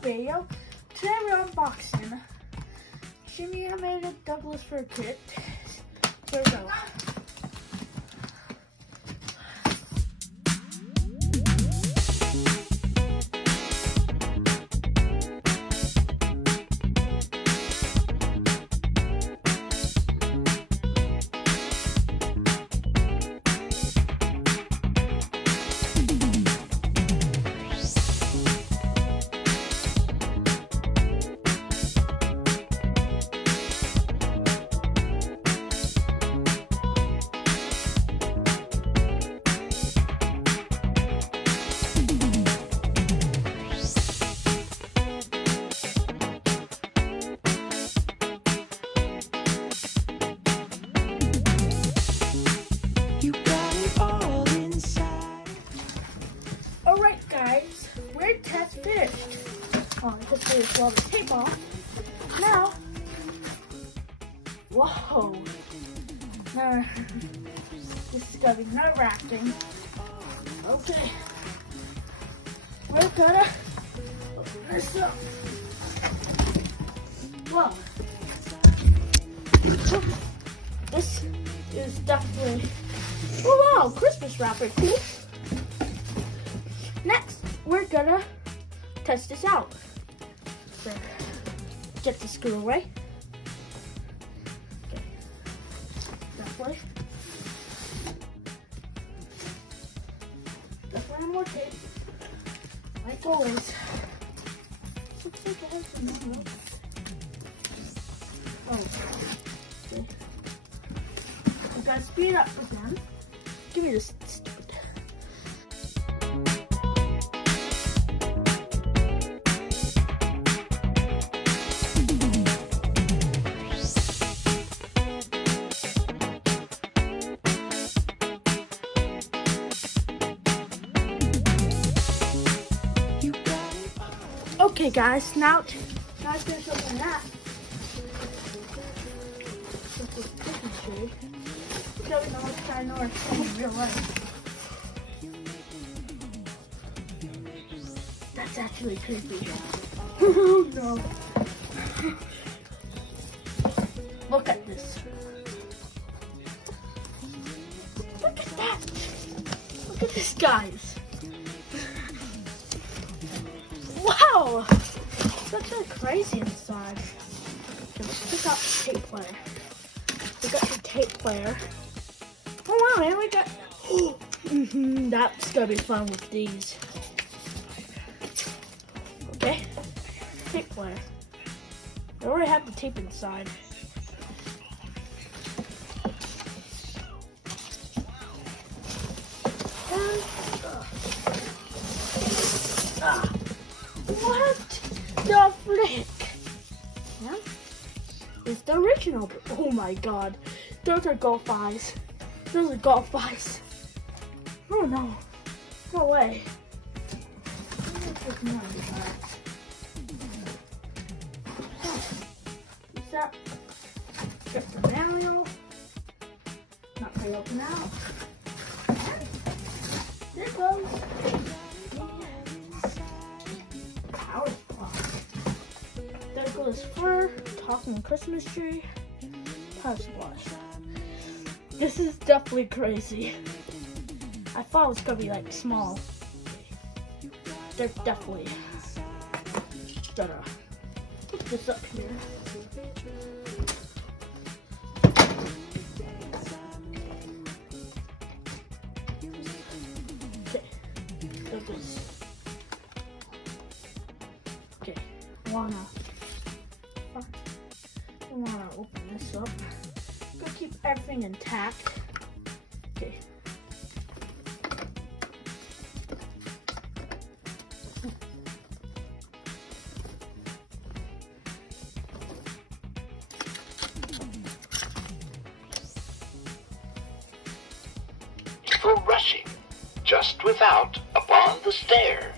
video. Today we're unboxing Shimmy Animated Douglas Fir Kit. Here we go. Alright guys, we're test finished. Oh, I just finished all the tape off. Now, whoa. This is gonna be nerve-wracking. Okay. We're gonna open this up. Whoa. This is definitely, oh wow, Christmas wrapper, cool. Next, we're gonna test this out. So, get the screw away. Okay, that way. Definitely more tape, like always. Looks like it has some more. Oh, okay. I gotta speed up again. Give me this stupid. Okay guys, now it's gonna show me that. Show me how much I know in real life. That's actually creepy. Oh no. Look at this. Look at that. Look at this, guys. Wow! That's so crazy inside. Okay, let's pick out the tape player. We got the tape player. Oh wow, and we got, that's gonna be fun with these. Okay, tape player. I already have the tape inside. What the frick? Yeah, it's the original. Oh my god, those are golf eyes. Those are golf eyes. Oh no, no way. What's that? Just the manual. Not very open out. And there goes. Power supply. There goes fur, talking Christmas tree, power supply. This is definitely crazy. I thought it was gonna be like small. They're definitely gonna put this up here. Okay, there goes. Okay, I wanna open this up. Gonna keep everything intact. Okay. For rushing, just without, upon the stair,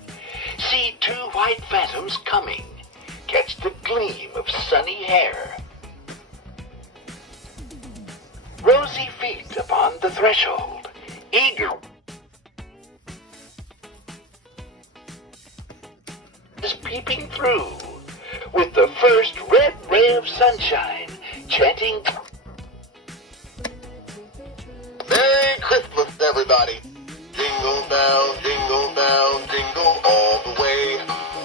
see two white phantoms coming, catch the gleam of sunny hair. Rosy feet upon the threshold, eager faces peeping through, with the first red ray of sunshine chanting, Merry Christmas, everybody! Jingle bells, jingle all the way.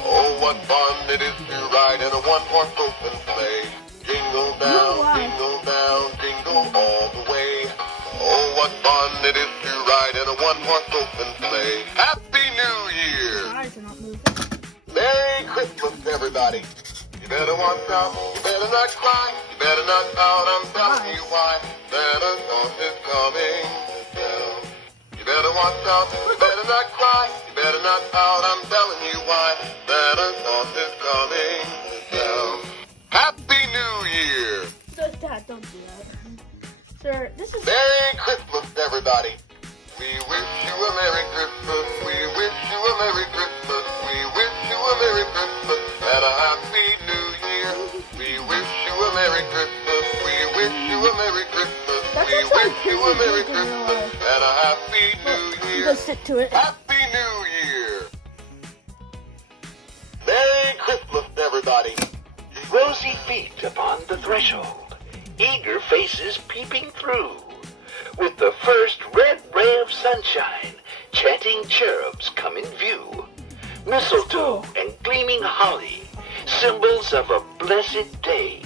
Oh, what fun it is to ride in a one-horse open sleigh. Jingle bells, jingle all the way. Oh, what fun it is to ride in a one-horse open sleigh. Happy New Year! My eyes are not moving. Merry Christmas, everybody. You better watch out, you better not cry, you better not pout, I'm telling you why. Santa Claus is coming to town. You better watch out, you better not cry, you better not pout, I'm telling you why. Santa Claus is coming to town. Happy New Year! Dad, don't do that. Sir, this is... Merry Christmas, everybody. We wish you a Merry Christmas. We wish you a Merry Christmas. We wish you a Merry Christmas and a Happy New Year. We wish you a Merry Christmas. We wish you a Merry Christmas. We wish you a Merry Christmas and a Happy New Year. Let's stick to it. Happy New Year. Merry Christmas, everybody. Rosy feet upon the threshold, eager faces peeping through, with the first red ray of sunshine, chanting cherubs come in view. Mistletoe and gleaming holly, symbols of a blessed day.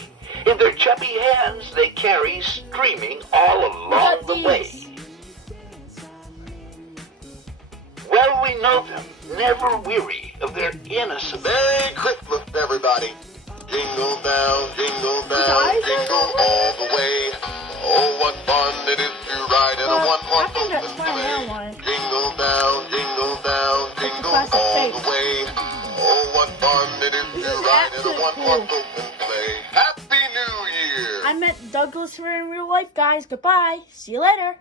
In their chubby hands they carry, streaming all along the way. Well, we know them, never weary of their innocence. Merry Christmas, everybody. Jingle bells, jingle all the way. Oh, what fun it is to ride in a one-horse open sleigh. Jingle bells, jingle all the way. Oh, what fun it is to ride in a one-horse open sleigh. Happy New Year! I met Douglas for in real life, guys. Goodbye. See you later.